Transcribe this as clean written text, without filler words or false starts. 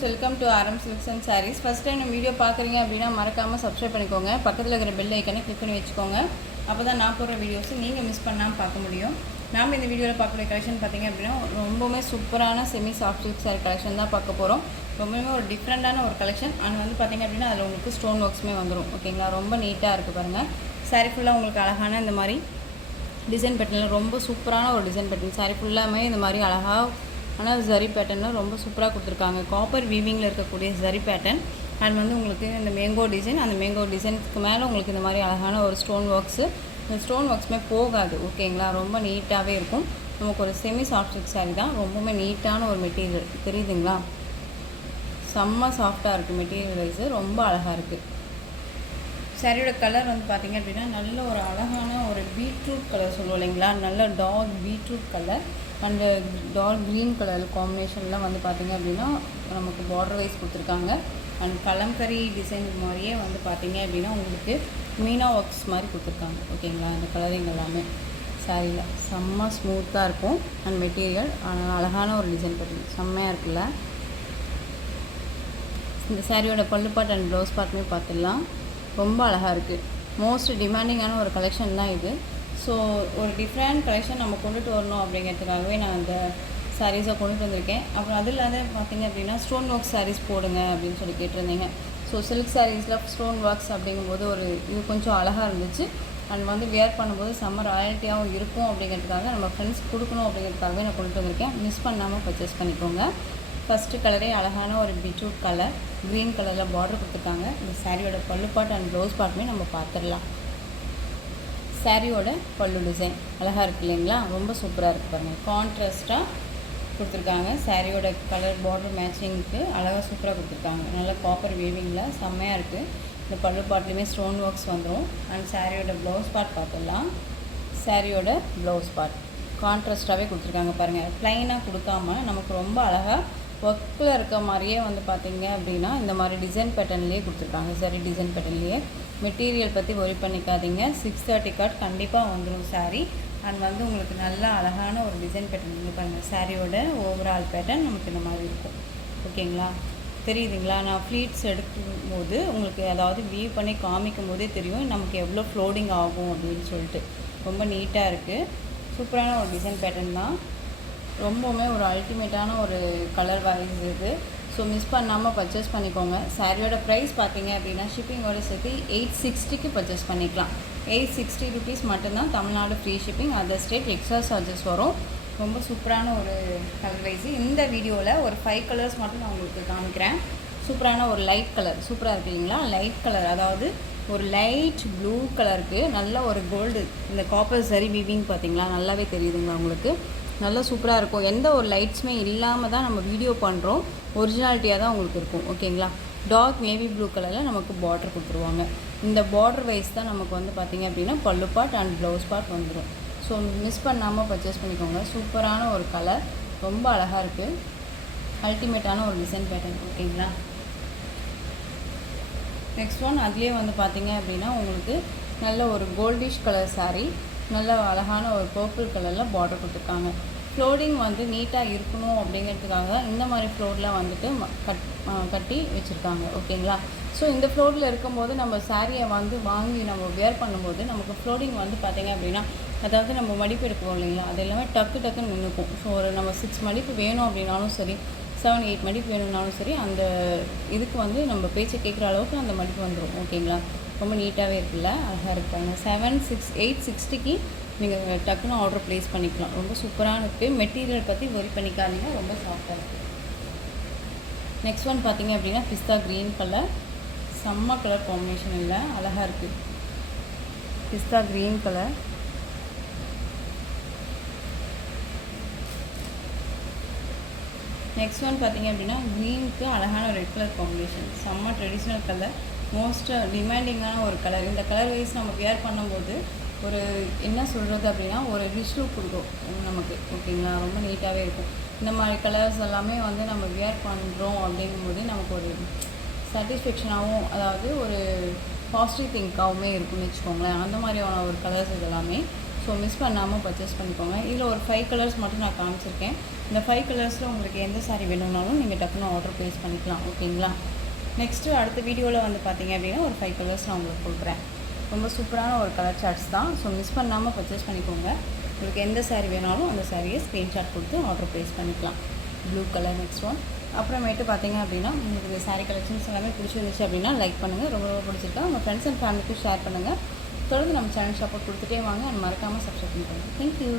Friends, welcome to RM Silks and Sarees. First time நம்ம video பார்க்குறீங்க அப்படின்னா மறக்காமல் சப்ஸ்கிரைப் பண்ணிக்கோங்க. பக்கத்தில் இருக்கிற பெல் ஐக்கனை கிளிக் பண்ணி வச்சுக்கோங்க. அப்போ தான் நான் போடுற வீடியோஸை நீங்கள் மிஸ் பண்ணாமல் பார்க்க முடியும். நாம் இந்த வீடியோவில் பார்க்கக்கூடிய கலெக்ஷன் பார்த்திங்க அப்படின்னா ரொம்பவுமே சூப்பரான semi soft silk sari collection தான் பார்க்க போகிறோம். ரொம்பவுமே ஒரு டிஃப்ரெண்ட்டான ஒரு கலெக்ஷன். அண்ட் வந்து பார்த்திங்க அப்படின்னா அதில் உங்களுக்கு ஸ்டோன் ஒர்க்ஸுமே வந்துடும். ஓகேங்களா, ரொம்ப நீட்டாக இருக்குது பாருங்கள். சாரீ ஃபுல்லாக உங்களுக்கு அழகான இந்த மாதிரி டிசைன் பேட்டர்னில் ரொம்ப சூப்பரான ஒரு டிசைன் பேட்டர்ன். சாரீ ஃபுல்லாமே இந்த மாதிரி அழகாக ஆனால் ஜரி பேட்டர்னில் ரொம்ப சூப்பராக கொடுத்துருக்காங்க. காப்பர் வீவிங்கில் இருக்கக்கூடிய ஜரி பேட்டர்ன். அண்ட் வந்து உங்களுக்கு இந்த மேங்கோ டிசைன், அந்த மேங்கோ டிசைனுக்கு மேலே உங்களுக்கு இந்த மாதிரி அழகான ஒரு ஸ்டோன் ஒர்க்ஸு. இந்த ஸ்டோன் ஒர்க்ஸுமே போகாது. ஓகேங்களா, ரொம்ப நீட்டாகவே இருக்கும். நமக்கு ஒரு செமி சாஃப்ட் சில்க் சாரீ தான். ரொம்பவுமே நீட்டான ஒரு மெட்டீரியல் தெரியுதுங்களா, செம்ம சாஃப்டாக இருக்குது. மெட்டீரியல் வைஸு ரொம்ப அழகாக இருக்குது. சாரியோட கலர் வந்து பார்த்திங்க அப்படின்னா நல்ல ஒரு அழகான ஒரு பீட்ரூட் கலர் சொல்லுவோம் இல்லைங்களா, நல்ல dark beetroot colour and dark green colour காம்பினேஷன்லாம் வந்து பார்த்திங்க அப்படின்னா நமக்கு பார்டர் வைஸ் கொடுத்துருக்காங்க. அண்ட் கலம்கரி டிசைன் மாதிரியே வந்து பார்த்திங்க அப்படின்னா உங்களுக்கு மீனா ஒர்க்ஸ் மாதிரி கொடுத்துருக்காங்க. ஓகேங்களா, இந்த கலரிங் எல்லாமே சாரியில் செம்ம ஸ்மூத்தாக இருக்கும். அண்ட் மெட்டீரியல் அழகான ஒரு டிசைன் பண்ணி செம்மையாக இருக்குல்ல. இந்த சாரியோட பல்லு பார்ட் அண்ட் ப்ளவுஸ் பார்ட்டுமே பார்த்துடலாம். ரொம்ப அழகாக இருக்குது. மோஸ்ட் டிமாண்டிங்கான ஒரு கலெக்ஷன் தான் இது. ஸோ ஒரு டிஃப்ரெண்ட் கலெக்ஷன் நம்ம கொண்டுட்டு வரணும் அப்படிங்கிறதுக்காகவே நான் அந்த சாரீஸை கொண்டுட்டு வந்திருக்கேன். அப்புறம் அது இல்லாத பார்த்திங்க அப்படின்னா ஸ்டோன் ஒர்க் சாரீஸ் போடுங்க அப்படின்னு சொல்லி கேட்டிருந்தீங்க. ஸோ சில்க் சாரீஸில் ஸ்டோன் ஒர்க்ஸ் அப்படிங்கும்போது ஒரு இது கொஞ்சம் அழகாக இருந்துச்சு. அண்ட் வந்து வியர் பண்ணும்போது செம்ம ராயல்ட்டியாகவும் இருக்கும் அப்படிங்கிறதுக்காக நம்ம ஃப்ரெண்ட்ஸ் கொடுக்கணும் அப்படிங்கிறதுக்காகவே நான் கொண்டுட்டு வந்திருக்கேன். மிஸ் பண்ணாமல் பர்ச்சேஸ் பண்ணிக்கோங்க. ஃபஸ்ட்டு கலரே அழகான ஒரு பீட்ரூட் கலர், க்ரீன் கலரில் பார்டர் கொடுத்துருக்காங்க. இந்த சாரியோட பல்லு பார்ட் அண்ட் ப்ளவுஸ் பார்ட்டுமே நம்ம பார்த்துடலாம். சாரியோட பல்லு டிசைன் அழகாக இருக்குது இல்லைங்களா, ரொம்ப சூப்பராக இருக்குது பாருங்கள். கான்ட்ராஸ்ட்டாக கொடுத்துருக்காங்க. சாரியோட கலர் பார்டர் மேட்சிங்க்கு அழகாக சூப்பராக கொடுத்துருக்காங்க. நல்லா காப்பர் வீவிங்கில் செம்மையாக இருக்குது. இந்த பல்லு பார்ட்லேயுமே ஸ்டோன் ஒர்க்ஸ் வந்துடும். அண்ட் சாரியோட ப்ளவுஸ் பார்ட் பார்த்துடலாம். சாரியோட ப்ளவுஸ் பார்ட் கான்ட்ராஸ்ட்டாகவே கொடுத்துருக்காங்க பாருங்கள். ப்ளைனாக கொடுக்காம நமக்கு ரொம்ப அழகாக ஒர்க்கில் இருக்க மாதிரியே வந்து பார்த்திங்க அப்படின்னா இந்த மாதிரி டிசைன் பேட்டர்ன்லேயே கொடுத்துருக்காங்க. சரி, டிசைன் பேட்டர்ன்லேயே. மெட்டீரியல் பற்றி ஒரி பண்ணிக்காதீங்க. 630 கார்ட் கண்டிப்பாக வந்துடும் சாரீ. அண்ட் வந்து உங்களுக்கு நல்ல அழகான ஒரு டிசைன் பேட்டர்ன் நீங்கள் பாருங்கள். சாரியோட ஓவரால் பேட்டர்ன் நமக்கு இந்த மாதிரி இருக்கும். ஓகேங்களா, தெரியுதுங்களா? நான் ஃப்ளீட்ஸ் எடுக்கும்போது உங்களுக்கு அதாவது வியூ பண்ணி காமிக்கும் போதே தெரியும் நமக்கு எவ்வளோ ஃப்ளோடிங் ஆகும் அப்படின்னு சொல்லிட்டு. ரொம்ப நீட்டாக இருக்குது. சூப்பரான ஒரு டிசைன் பேட்டர்ன் தான். ரொம்பவுமே ஒரு அல்டிமேட்டான ஒரு கலர் வைஸ் இது. ஸோ மிஸ் பண்ணாமல் பர்ச்சேஸ் பண்ணிக்கோங்க. சாரியோட ப்ரைஸ் பார்த்தீங்க அப்படின்னா ஷிப்பிங்கோட சேர்த்து 860க்கு பர்ச்சேஸ் பண்ணிக்கலாம். 860 ருபீஸ் மட்டும்தான். Tamil Nadu free shipping. Other state extra charges வரும். ரொம்ப சூப்பரான ஒரு கலர் வைஸு. இந்த வீடியோவில் ஒரு 5 கலர்ஸ் மட்டும் நான் உங்களுக்கு காமிக்கிறேன். சூப்பரான ஒரு லைட் கலர் சூப்பராக இருக்கு இல்லைங்களா. லைட் கலர், அதாவது ஒரு லைட் ப்ளூ கலருக்கு நல்ல ஒரு கோல்டு, இந்த காப்பர் சரி வீவிங் பார்த்தீங்களா, நல்லாவே தெரியுதுங்களா உங்களுக்கு. நல்லா சூப்பராக இருக்கும். எந்த ஒரு லைட்ஸுமே இல்லாமல் தான் நம்ம வீடியோ பண்ணுறோம். ஒரிஜினாலிட்டியாக தான் உங்களுக்கு இருக்கும். ஓகேங்களா, டார்க் நேவி ப்ளூ கலரில் நமக்கு பார்டர் கொடுத்துருவாங்க. இந்த பார்டர் வைஸ் தான் நமக்கு வந்து பார்த்திங்க அப்படின்னா பல்லு பார்ட் அண்ட் ப்ளவுஸ் பார்ட் வந்துடும். ஸோ மிஸ் பண்ணாமல் பர்ச்சேஸ் பண்ணிக்கோங்க. சூப்பரான ஒரு கலர், ரொம்ப அழகாக இருக்குது. அல்டிமேட்டான ஒரு டிசைன் பேட்டர்ன். ஓகேங்களா, நெக்ஸ்ட் ஒன் அதுலேயே வந்து பார்த்திங்க அப்படின்னா உங்களுக்கு நல்ல ஒரு கோல்டிஷ் கலர் சாரீ, நல்ல அழகான ஒரு பர்பிள் கலரில் பார்டர் கொடுத்துருக்காங்க. ஃப்ளோடிங் வந்து நீட்டாக இருக்கணும் அப்படிங்கிறதுக்காக தான் இந்த மாதிரி ஃப்ளோரில் வந்துட்டு கட்டி வச்சுருக்காங்க. ஓகேங்களா, ஸோ இந்த ஃப்ளோரில் இருக்கும்போது நம்ம சாரியை வந்து வாங்கி நம்ம வியர் பண்ணும்போது நமக்கு ஃப்ளோடிங் வந்து பார்த்திங்க அப்படின்னா, அதாவது நம்ம மடிப்பு எடுக்குவோம் இல்லைங்களா, அது எல்லாமே டக்குன்னு நின்றுக்கும். ஸோ ஒரு நம்ம 6 மடிப்பு வேணும் அப்படின்னாலும் சரி, 7, 8 மடிப்பு வேணும்னாலும் சரி, அந்த இதுக்கு வந்து நம்ம பேச்சை கேட்குற அளவுக்கு அந்த மடிப்பு வந்துடும். ஓகேங்களா, ரொம்ப நீட்டாகவே இருக்குல்ல, அழகாக இருப்பாங்க. 860க்கு நீங்கள் டக்குன்னு ஆர்டர் ப்ளேஸ் பண்ணிக்கலாம். ரொம்ப சூப்பராக இருக்குது. மெட்டீரியல் பற்றி ஒரி பண்ணிக்காதீங்க, ரொம்ப சாஃப்டாக இருக்குது. நெக்ஸ்ட் ஒன் பார்த்திங்க அப்படின்னா பிஸ்தா க்ரீன் கலர், செம்ம கலர் காம்பினேஷன் இல்லை, அழகாக இருக்குது. பிஸ்தா க்ரீன் கலர். நெக்ஸ்ட் ஒன் பார்த்திங்க அப்படின்னா க்ரீனுக்கு அழகான ரெட் கலர் காம்பினேஷன், செம்ம ட்ரெடிஷ்னல் கலர், மோஸ்ட் டிமாண்டிங்கான ஒரு கலர். இந்த கலர் வைஸ் நம்ம வியர் பண்ணும்போது ஒரு என்ன சொல்கிறது அப்படின்னா ஒரு ரிச் லுக் கொடுக்கும் நமக்கு. ஓகேங்களா, ரொம்ப நீட்டாகவே இருக்கும். இந்த மாதிரி கலர்ஸ் எல்லாமே வந்து நம்ம வியர் பண்ணுறோம் அப்படிங்கும்போது நமக்கு ஒரு சாட்டிஸ்ஃபேக்ஷனாகவும், அதாவது ஒரு பாசிட்டிவ் திங்காகவுமே இருக்கும்னு வச்சுக்கோங்களேன். அந்த மாதிரியான ஒரு கலர்ஸ் இது எல்லாமே. ஸோ மிஸ் பண்ணாமல் பர்ச்சேஸ் பண்ணிக்கோங்க. இதில் ஒரு 5 கலர்ஸ் மட்டும் நான் காமிச்சிருக்கேன். இந்த 5 கலர்ஸில் உங்களுக்கு எந்த சாரீ வேணும்னாலும் நீங்கள் டக்குன்னு ஆர்டர் ப்ளேஸ் பண்ணிக்கலாம். ஓகேங்களா? நெக்ஸ்ட்டு அடுத்த வீடியோவில் வந்து பார்த்தீங்க அப்படின்னா ஒரு 5 கலர்ஸ் நான் உங்களுக்கு கொடுக்குறேன். ரொம்ப சூப்பரான ஒரு கலர் சார்ட்ஸ் தான். ஸோ மிஸ் பண்ணாமல் பர்ச்சேஸ் பண்ணிக்கோங்க. உங்களுக்கு எந்த சாரீ வேணாலும் அந்த சாரியை ஸ்க்ரீன்ஷாட் கொடுத்து ஆர்டர் ப்ளேஸ் பண்ணிக்கலாம். Blue colour next one. அப்புறமேட்டு பார்த்தீங்க அப்படின்னா உங்களுக்கு இந்த சாரீ கலெக்ஷன்ஸ் எல்லாமே பிடிச்சிருந்துச்சு அப்படின்னா லைக் பண்ணுங்கள். ரொம்ப ரொம்ப பிடிச்சிருக்கா உங்கள் ஃப்ரெண்ட்ஸ் அண்ட் ஃபேமிலிக்கும் ஷேர் பண்ணுங்கள். தொடர்ந்து நம்ம சேனல் சப்போர்ட் கொடுத்துட்டே வாங்க. மறக்காமல் சப்ஸ்கிரைப் பண்ணிக்கோங்க. தேங்க்யூ.